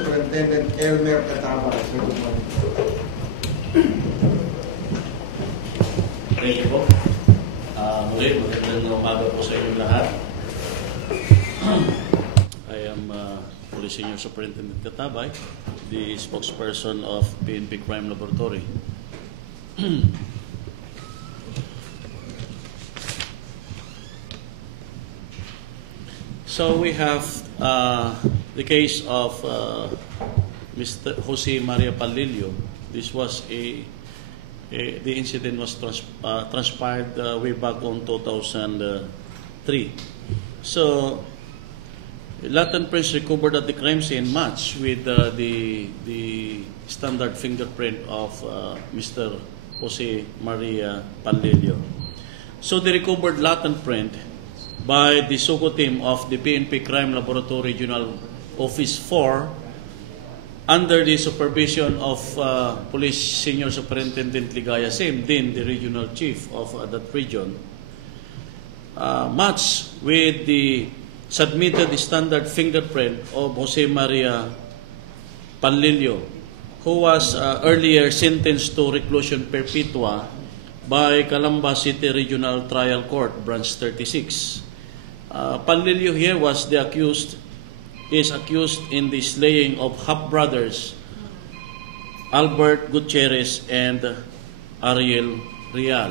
Superintendent Elmer Cataba. Good morning. Thank you po. Muli, magandang umaga po sa inyong lahat. I am Police Senior Superintendent Catabay, the spokesperson of PNP Crime Laboratory. So we have the case of Mr. Jose Maria Palilio. This was the incident was transpired way back on 2003. So latent prints recovered at the crime scene match with the standard fingerprint of Mr. Jose Maria Palilio. So the recovered latent print by the SOCO team of the PNP Crime Laboratory Regional Office 4 under the supervision of Police Senior Superintendent Ligaya Sim, then the regional chief of that region, matched with the submitted standard fingerprint of Jose Maria Palilio, who was earlier sentenced to reclusion perpetua by Calamba City Regional Trial Court, Branch 36. Palilio here was is accused in the slaying of half-brothers Albert Gutierrez and Ariel Real.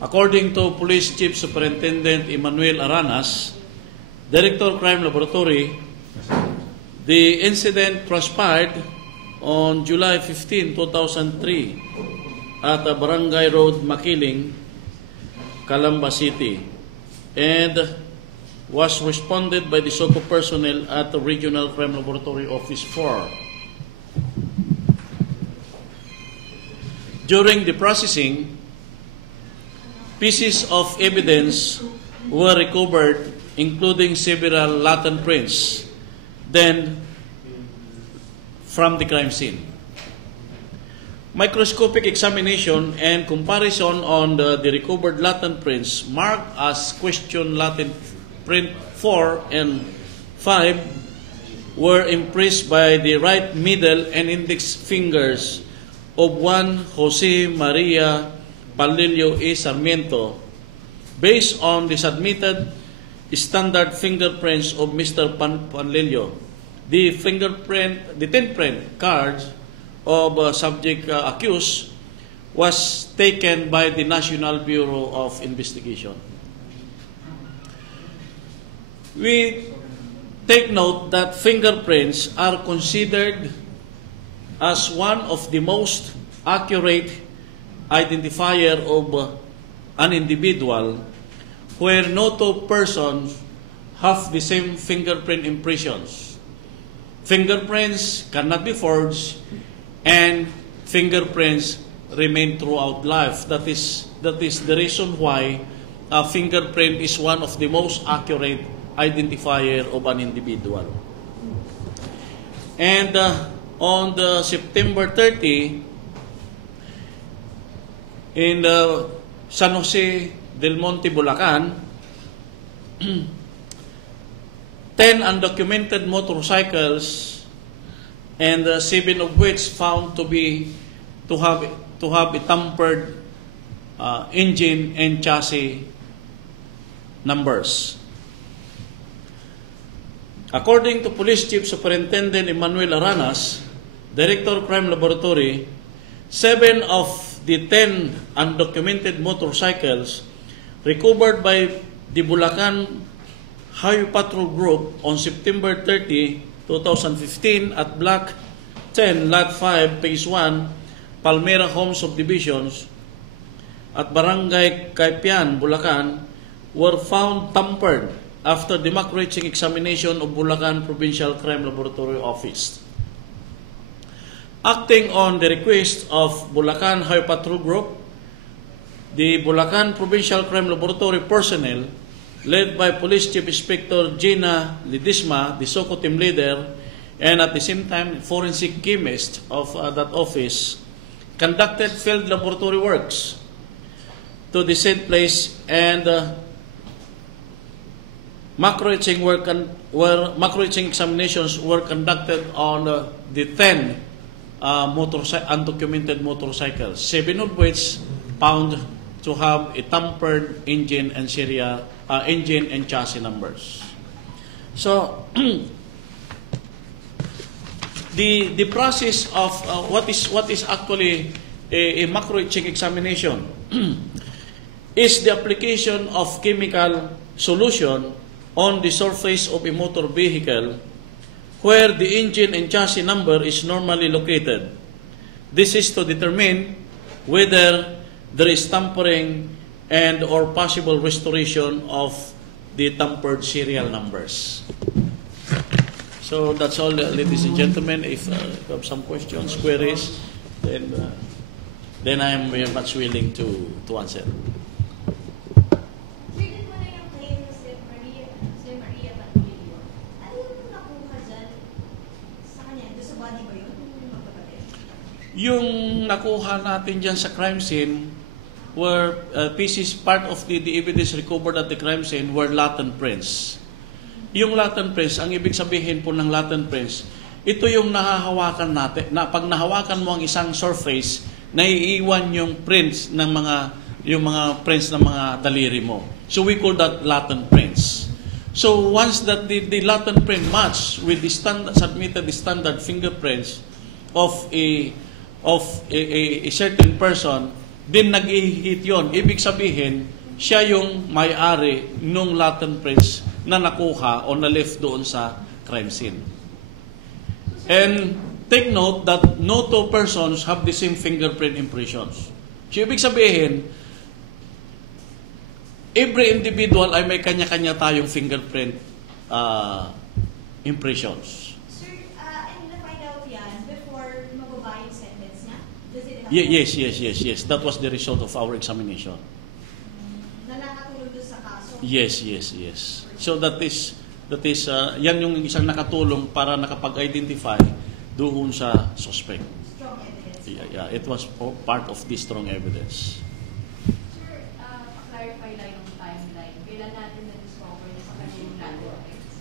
According to Police Chief Superintendent Emmanuel Aranas, Director Crime Laboratory, the incident transpired on July 15, 2003 at Barangay Road, Makiling, Calamba City, and was responded by the SOCO personnel at the Regional Crime Laboratory Office 4. During the processing, pieces of evidence were recovered, including several latent prints, then from the crime scene. Microscopic examination and comparison on the recovered latent prints marked as question latent print 4 and 5 were impressed by the right middle and index fingers of one Jose Maria Palilio A. Sarmiento based on the submitted standard fingerprints of Mr. Palilio. The tinprint card of subject accused was taken by the National Bureau of Investigation. We take note that fingerprints are considered as one of the most accurate identifier of an individual where no two persons have the same fingerprint impressions. Fingerprints cannot be forged, and fingerprints remain throughout life. That is the reason why a fingerprint is one of the most accurate identifier of an individual. And on the September 30, in San Jose del Monte, Bulacan, 10 undocumented motorcycles, and 7 of which found to have a tampered engine and chassis numbers. According to Police Chief Superintendent Emmanuel Aranas, Director Crime Laboratory, 7 of the 10 undocumented motorcycles recovered by the Bulacan Highway Patrol Group on September 30, 2015 at Block 10, Lot 5, Phase 1, Palmera Home Subdivisions at Barangay Kaipian, Bulacan, were found tampered after the mock-reaching examination of Bulacan Provincial Crime Laboratory Office. Acting on the request of Bulacan Highway Patrol Group, the Bulacan Provincial Crime Laboratory personnel, led by Police Chief Inspector Gina Ledesma, the SOCO team leader, and at the same time forensic chemist of that office, conducted field laboratory works to the said place and macro-etching macro-etching examinations were conducted on the 10 undocumented motorcycles, 7 of which found to have a tampered engine and engine and chassis numbers. So the process of what is actually a macro-etching examination is the application of chemical solution on the surface of a motor vehicle where the engine and chassis number is normally located. This is to determine whether there is tampering and or possible restoration of the tampered serial numbers. So that's all, ladies and gentlemen. If you have some questions, queries, then I am very much willing to answer. Yung nakuha natin dyan sa crime scene were pieces, part of the evidence recovered at the crime scene were latent prints. Yung latent prints, ang ibig sabihin po ng latent prints, ito yung nahahawakan natin, na pag nahawakan mo ang isang surface, naiiwan yung prints ng mga prints ng mga daliri mo. So we call that latent prints. So once that the latent print match with the submitted standard fingerprints of a certain person, din nag-i-hit yun. Ibig sabihin, siya yung may-ari nung latent prints na nakuha o na-left doon sa crime scene. And take note that no two persons have the same fingerprint impressions. So ibig sabihin, every individual ay may kanya-kanya tayong fingerprint impressions. Yes. That was the result of our examination. Na nakatulong doon sa kaso? Yes. So that is yan yung isang nakatulong para nakapag-identify doon sa suspect. Strong evidence. Yeah, it was part of the strong evidence. Sir, clarify lang yung timeline. Kailan natin na-discover na sa kanya yung latent prints?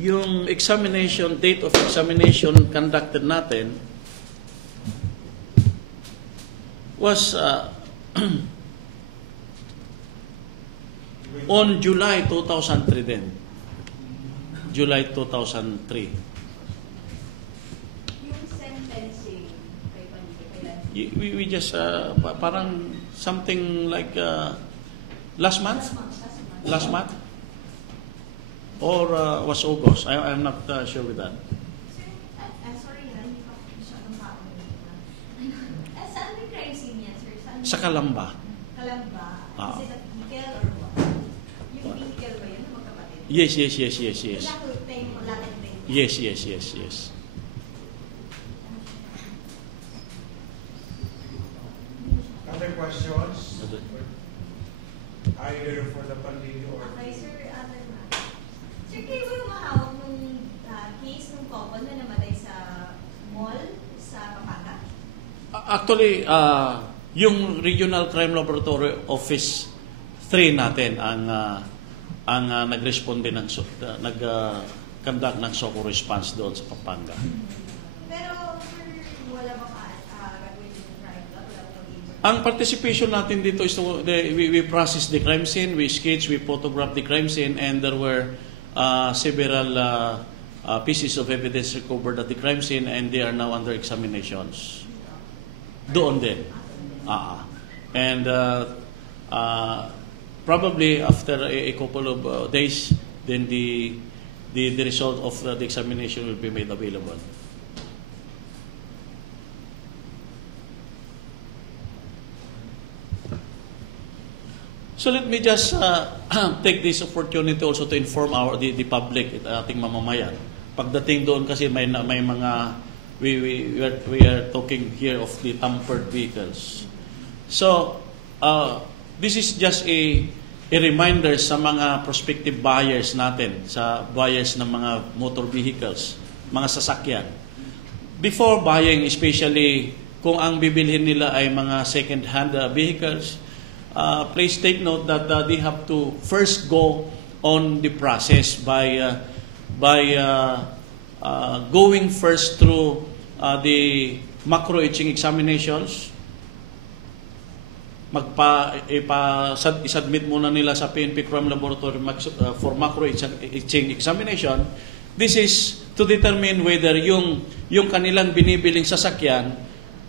Yung date of examination conducted natin was on July 2003 din. July 2003. Yung sentencing kay Panike, kailan? We just parang something like last month? Last month? Or was August? I'm not sure with that. Sir, sorry hindi pa masyadong kaunod. Saan may crime scene yan, sir? Sa Calamba. Calamba? Ah. Is it a vehicle or what? Yung vehicle ba yun, magkapatid? Yes. Latent print. Yes. Other questions? Either for the Panlilio or... Okay, sir, other matter. Sir, kayo ba yung mahawak nung case ng couple na namatay sa mall sa Pampanga? Actually, yung Regional Crime Laboratory Office 3 natin ang nag-responde nag-conduct ng SOCO response doon sa Pampanga. Pero, sir, wala ba gagawin yung crime lab? Wala ba Ang participation natin dito is we process the crime scene, we sketch, we photograph the crime scene, and there were several pieces of evidence recovered at the crime scene, and they are now under examinations. Doon din. And probably after a couple of days, then the result of the examination will be made available. So let me just take this opportunity also to inform the public, ating mamamayan. Pagdating doon kasi may mga we are talking here of the tampered vehicles. So this is just a reminder sa mga prospective buyers natin, sa buyers ng mga motor vehicles, mga sasakyan. Before buying, especially kung ang bibilhin nila ay mga second-hand vehicles, please take note that they have to first go on the process by going first through the macro-etching examinations. Isubmit muna nila sa PNP Crime Laboratory for macro-etching examination. This is to determine whether yung kanilang binibiling sasakyan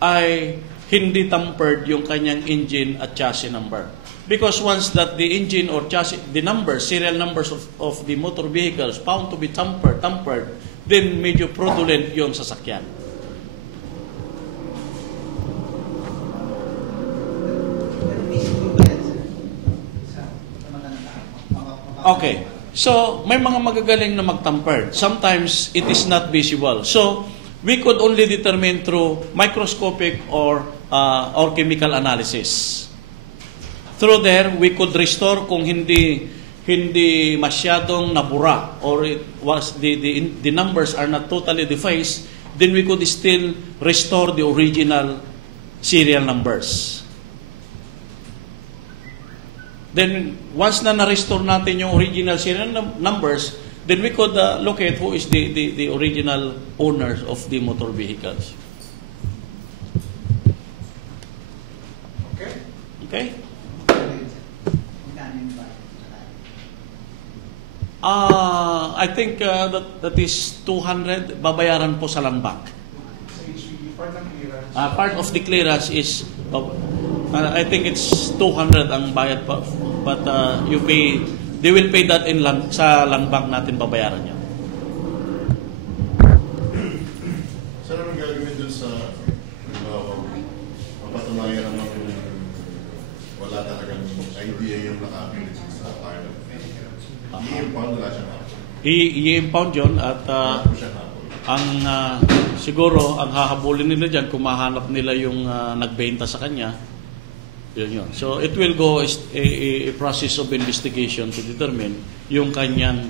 ay hindi tampered yung kanyang engine at chassis number. Because once that the engine or chassis, the numbers, serial numbers of the motor vehicles found to be tampered, then medyo fraudulent yung sasakyan. Okay. So, may mga magagaling na magtamper. Sometimes, it is not visible. So, we could only determine through microscopic or chemical analysis. Through there, we could restore kung hindi masyadong nabura or it was the numbers are not totally defaced, then we could still restore the original serial numbers. Then, once na na-restore natin yung original serial numbers, then we could locate who is the original owners of the motor vehicles. Okay? Okay? I think that is 200 babayaran po sa land bank. Sa HPD, part ng clearance. Part of the clearance is I think it's 200 ang bayad pa, but they will pay that sa land bank natin babayaran niya. Saan naman gagawin dun sa mapatunayan naman wala talagang idea yung nakabilis sa pilot? I-impound wala siya hapon. I-impound yun at siguro ang hahabulin nila dyan kung mahanap nila yung nagbenta sa kanya. Yun. So it will go a process of investigation to determine yung kanyang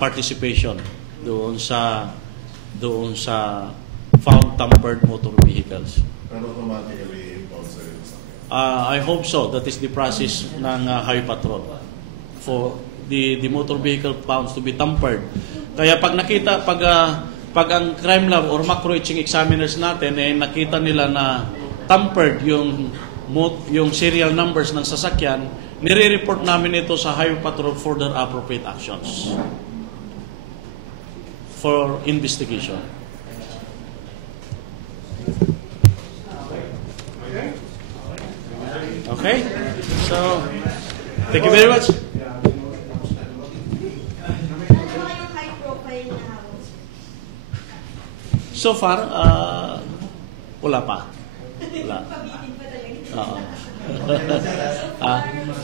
participation doon sa found tampered motor vehicles. Pero automatically impound sa rin. I hope so. That is the process ng Highway Patrol for the motor vehicle found to be tampered. Kaya pag pag ang crime lab or macro-etching examiners natin nakita nila na tampered yung serial numbers ng sasakyan, nire-report namin ito sa Highway Patrol for their appropriate actions for investigation. Okay? So, thank you very much. Ano yung high profile na hawak? So far, wala pa. Wala. Pabitin pa talaga. Oo.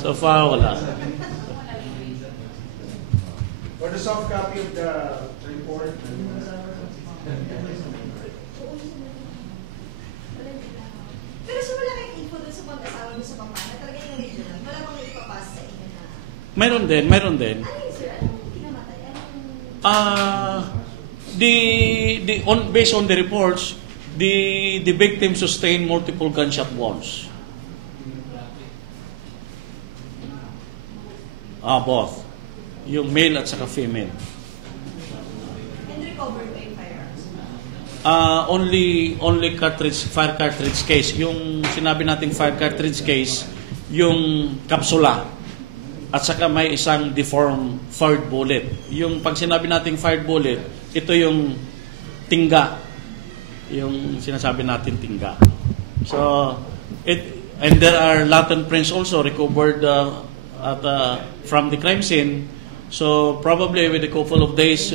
So far, wala. For the soft copy of the report. Pero so wala kayong info doon sa pag-asawa doon sa pamana? Talaga yung original? Wala bang ipapasa sa inyo na? Mayroon din. Ano yun, sir? Anong pinamatay? Based on the reports, the victim sustained multiple gunshot wounds. Both. Yung male at saka female. And recovered by firearms? Only fire cartridge case. Yung sinabi nating fire cartridge case, yung kapsula. At saka may isang deformed fired bullet. Yung pag sinabi nating fired bullet, ito yung tingga. Yung sinasabi natin tingga. So, and there are latent prints also recovered from the crime scene. So, probably with a couple of days,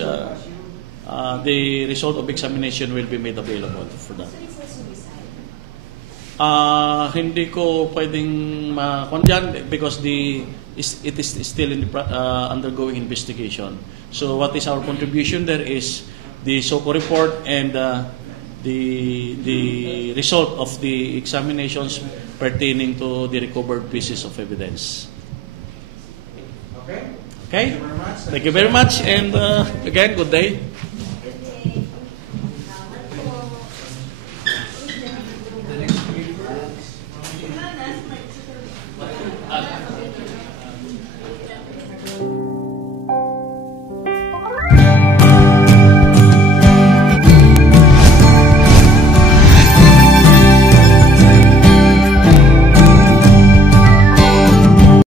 the result of examination will be made available for that. So it's a suicide? Hindi ko pwedeng makondyan because it is still undergoing investigation. So what is our contribution there is the SOCO report and the result of the examinations pertaining to the recovered pieces of evidence. Okay? Okay? Thank you very much. Thank you very much, and again, good day.